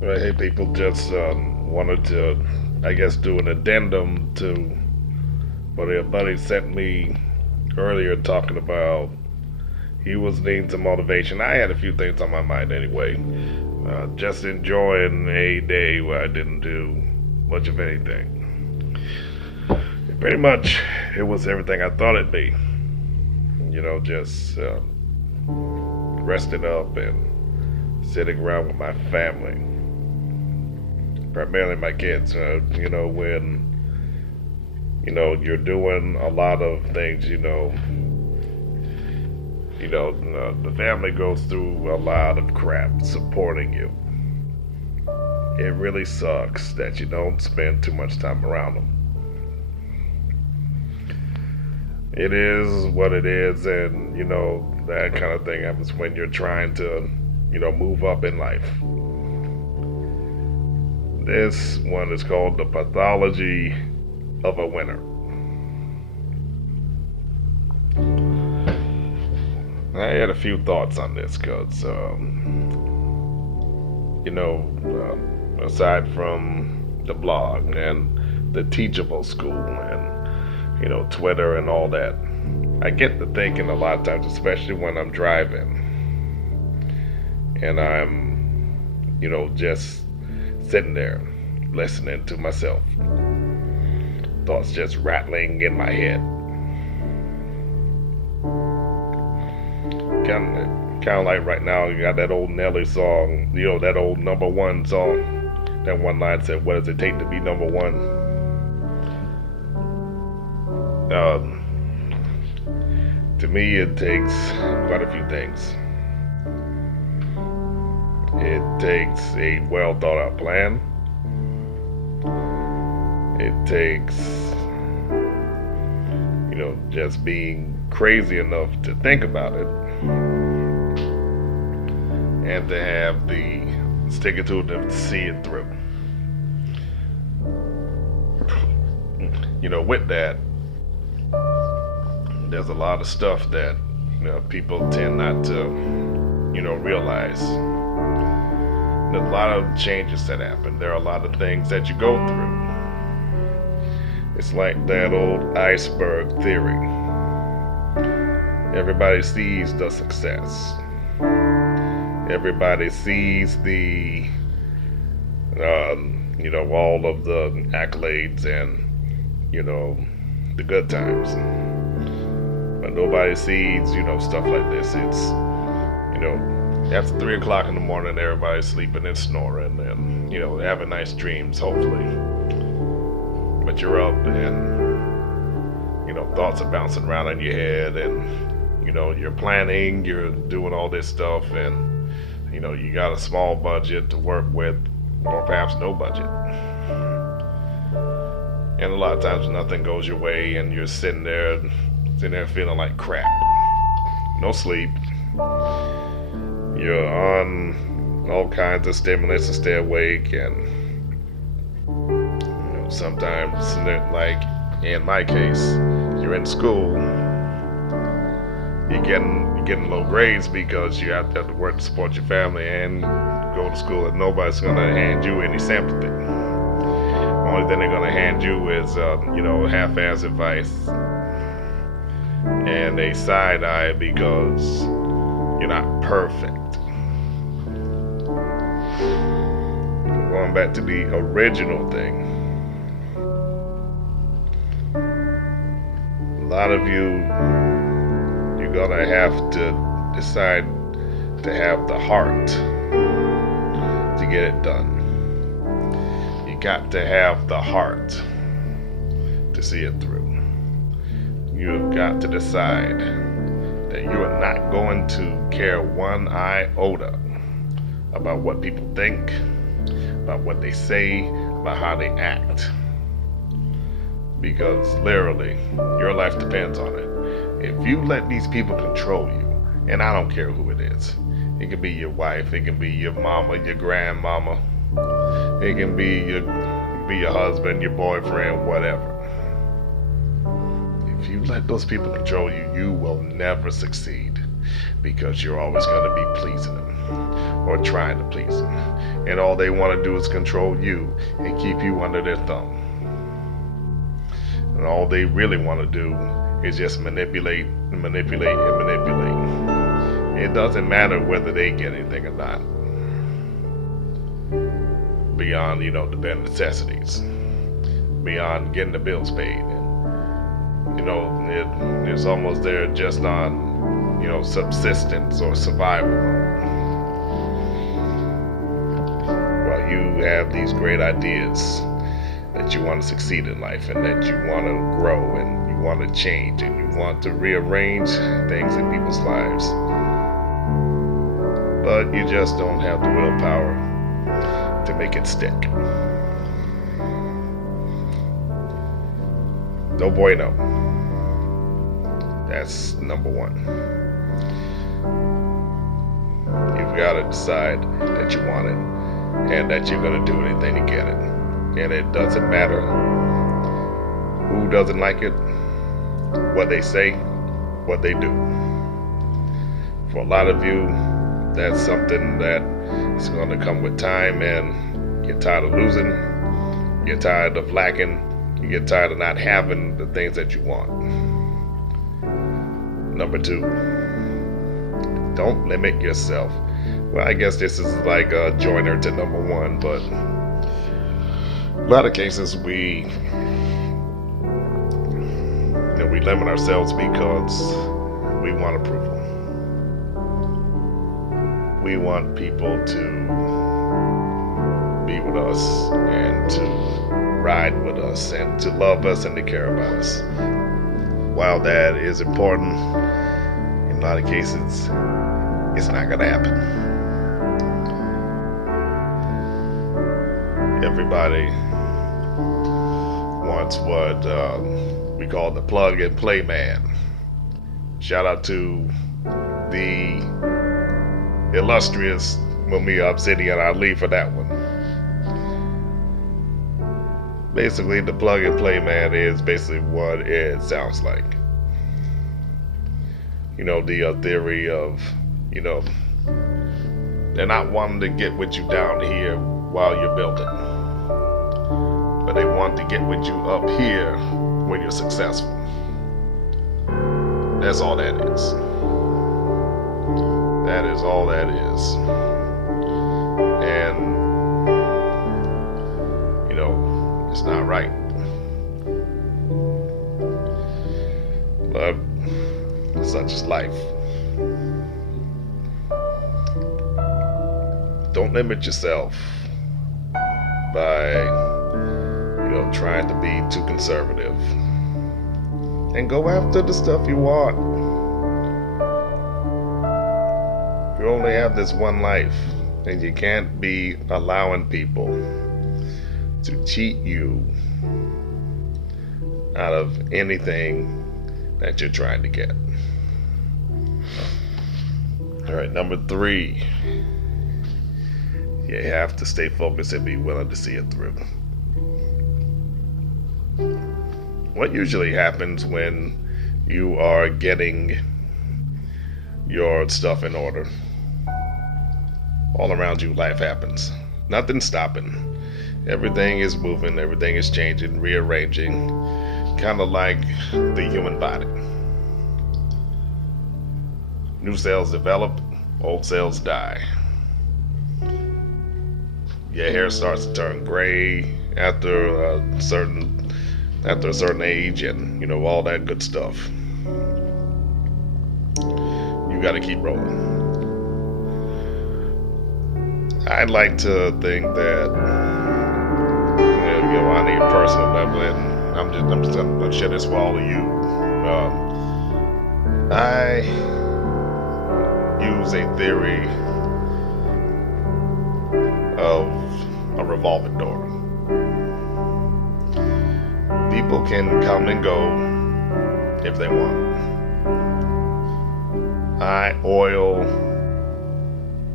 Well, hey, people, just wanted to, I guess, do an addendum to what a buddy sent me earlier talking about he was needing some motivation. I had a few things on my mind anyway. Just enjoying a day where I didn't do much of anything. Pretty much, it was everything I thought it'd be. Just resting up and sitting around with my family, primarily my kids. When you're doing a lot of things. The family goes through a lot of crap supporting you. It really sucks that you don't spend too much time around them. It is what it is, and that kind of thing happens when you're trying to move up in life. This one is called The Pathology of a Winner. I had a few thoughts on this because, aside from the blog and the Teachable School and, Twitter and all that, I get to thinking a lot of times, especially when I'm driving and I'm, just sitting there listening to myself. Thoughts just rattling in my head. Kind of like right now, you got that old Nelly song, that old number one song. That one line said, "What does it take to be number one?" To me, it takes quite a few things. It takes a well thought out plan. It takes, just being crazy enough to think about it and to have the stick to it to see it through. With that, there's a lot of stuff that people tend not to realize. There's a lot of changes that happen. There are a lot of things that you go through. It's like that old iceberg theory. Everybody sees the success. Everybody sees the all of the accolades and the good times. But nobody sees stuff like this. It's after 3 o'clock in the morning, everybody's sleeping and snoring and having nice dreams, hopefully. But you're up and thoughts are bouncing around in your head, and you're planning, you're doing all this stuff, and you got a small budget to work with, or perhaps no budget. And a lot of times nothing goes your way, and you're sitting there feeling like crap. No sleep. You're on all kinds of stimulants to stay awake, and sometimes, like in my case, you're in school. You're getting low grades because you have to work to support your family and go to school, and nobody's gonna hand you any sympathy. Only thing they're gonna hand you is half-ass advice and a side eye because you're not perfect. Going back to the original thing, a lot of you're gonna have to decide to have the heart to get it done. You got to have the heart to see it through. You've got to decide that you are not going to care one iota about what people think, about what they say, about how they act. Because literally, your life depends on it. If you let these people control you, and I don't care who it is, it can be your wife, it can be your mama, your grandmama, it can be your husband, your boyfriend, whatever. If you let those people control you, you will never succeed because you're always going to be pleasing them. or trying to please them. And all they want to do is control you and keep you under their thumb. And all they really want to do is just manipulate and manipulate and manipulate. It doesn't matter whether they get anything or not. Beyond, the bare necessities. Beyond getting the bills paid. And, it's almost they're just on, subsistence or survival. While you have these great ideas that you want to succeed in life and that you want to grow and you want to change and you want to rearrange things in people's lives. But you just don't have the willpower to make it stick. No bueno. That's number one. You've got to decide that you want it and that you're going to do anything to get it. And it doesn't matter who doesn't like it, what they say, what they do. For a lot of you, that's something that is going to come with time, and you're tired of losing, you're tired of lacking, you get tired of not having the things that you want. Number two, don't limit yourself. Well, I guess this is like a joiner to number one, but a lot of cases we limit ourselves because we want approval. We want people to be with us and to ride with us and to love us and to care about us. While that is important, in a lot of cases, it's not going to happen. Everybody wants what we call the plug and play man. Shout out to the illustrious Mumia Obsidian. I'll leave for that one. Basically, the plug and play man is basically what it sounds like. The theory of, they're not wanting to get with you down here while you're building, but they want to get with you up here when you're successful. That's all that is. That is all that is. And, it's not right. But such is life. Don't limit yourself by, trying to be too conservative. And go after the stuff you want. You only have this one life, and you can't be allowing people to cheat you out of anything that you're trying to get. All right, number three, you have to stay focused and be willing to see it through. What usually happens when you are getting your stuff in order? All around you, life happens. Nothing's stopping. Everything is moving, everything is changing, rearranging, kind of like the human body. New cells develop, old cells die. Your hair starts to turn gray after a certain age, and all that good stuff. You got to keep rolling. I'd like to think that, on a personal level, and I'm just gonna share this with all of you. I use a theory of a revolving door. People can come and go if they want. I oil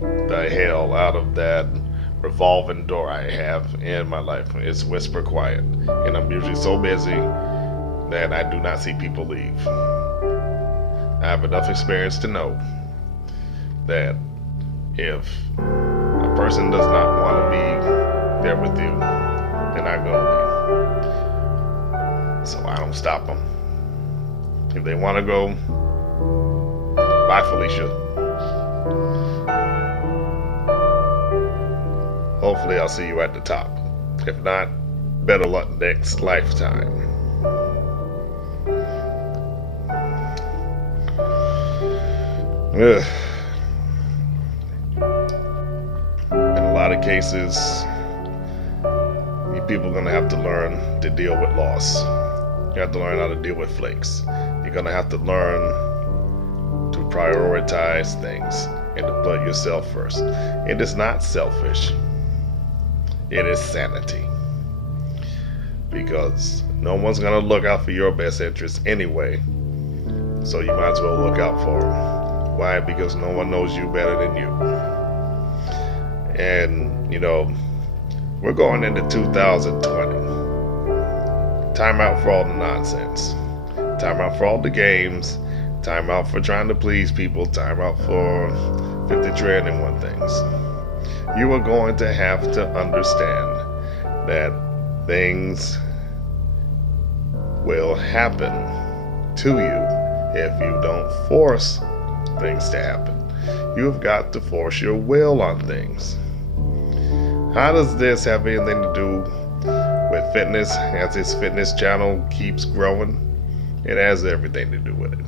the hell out of that revolving door I have in my life. It's whisper quiet, and I'm usually so busy that I do not see people leave. I have enough experience to know that If a person does not want to be there with you, they're not going to be. So I don't stop them. If they want to go, bye, Felicia. Hopefully I'll see you at the top. If not, better luck next lifetime. Ugh. In a lot of cases, you people are going to have to learn to deal with loss. You have to learn how to deal with flakes. You're going to have to learn to prioritize things and to put yourself first. It is not selfish. It is sanity. Because no one's going to look out for your best interests anyway. So you might as well look out for them. Why? Because no one knows you better than you. And, you know, we're going into 2020. Time out for all the nonsense. Time out for all the games. Time out for trying to please people. Time out for 50 trillion and one things. You are going to have to understand that things will happen to you if you don't force things to happen. You've got to force your will on things. How does this have anything to do with fitness? As this fitness channel keeps growing, it has everything to do with it.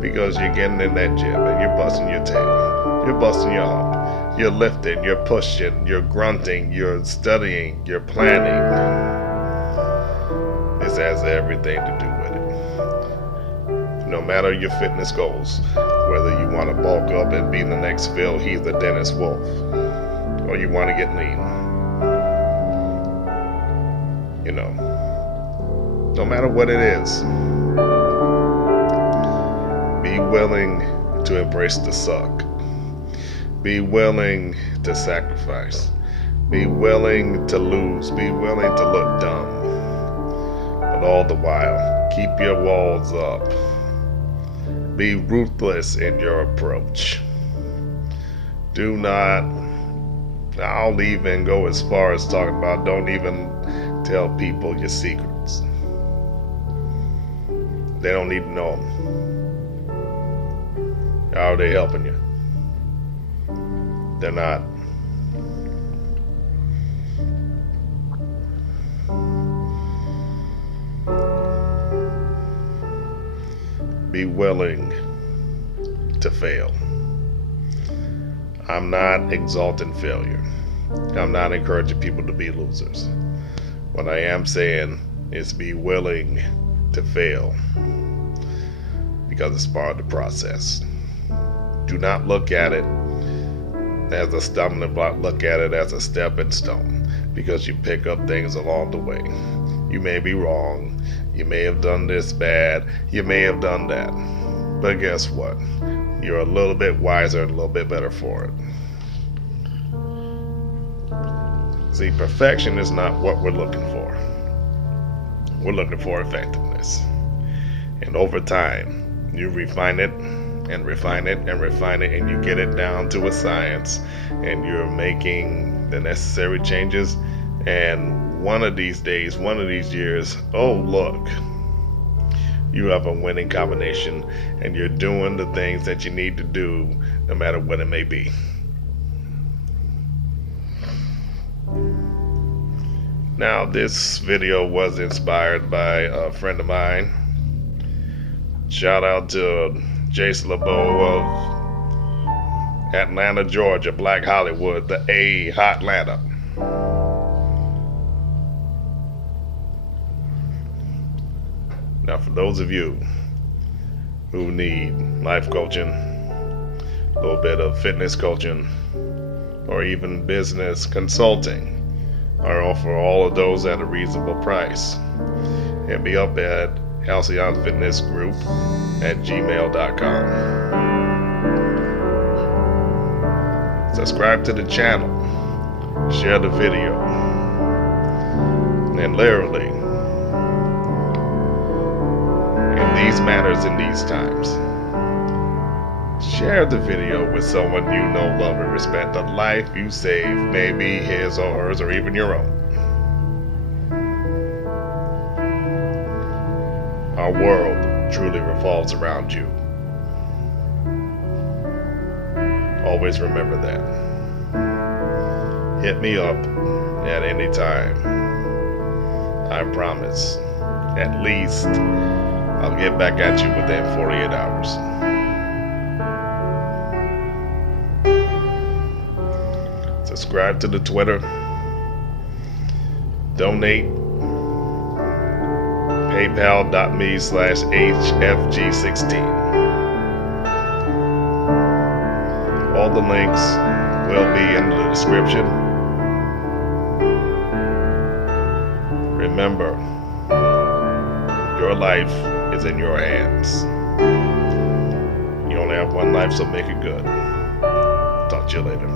Because you're getting in that gym and you're busting your tail, you're busting your hump, you're lifting, you're pushing, you're grunting, you're studying, you're planning. This has everything to do with it. No matter your fitness goals, whether you want to bulk up and be the next Phil Heath or Dennis Wolf, or you want to get lean, you know, no matter what it is, be willing to embrace the suck. Be willing to sacrifice. Be willing to lose. Be willing to look dumb. But all the while, keep your walls up. Be ruthless in your approach. Do not, I'll even go as far as talking about, don't even tell people your secrets. They don't need to know them. How are they helping you? They're not. Be willing to fail. I'm not exalting failure. I'm not encouraging people to be losers. What I am saying is be willing to fail, because it's part of the process. Do not look at it as a stumbling block. Look at it as a stepping stone, because you pick up things along the way. You may be wrong. You may have done this bad. You may have done that. But guess what? You're a little bit wiser and a little bit better for it. See, perfection is not what we're looking for. We're looking for effectiveness. And over time, you refine it and refine it and refine it, and you get it down to a science, and you're making the necessary changes. And one of these days, one of these years, oh look, you have a winning combination, and you're doing the things that you need to do, no matter what it may be. Now, this video was inspired by a friend of mine. Shout out to Jace LeBeau of Atlanta, Georgia, Black Hollywood, the A Hot Atlanta. Now, for those of you who need life coaching, a little bit of fitness coaching, or even business consulting, I offer all of those at a reasonable price. Hit me up at halcyonfitnessgroup@gmail.com. Subscribe to the channel, share the video, and literally, in these matters, in these times, Share the video with someone you know, love, and respect. The life you save may be his or hers or even your own. Our world truly revolves around you. Always remember that. Hit me up at any time. I promise, at least I'll get back at you within 48 hours. Subscribe to the Twitter. Donate. PayPal.me/HFG16. All the links will be in the description. Remember, your life is in your hands. You only have one life, so make it good. Talk to you later.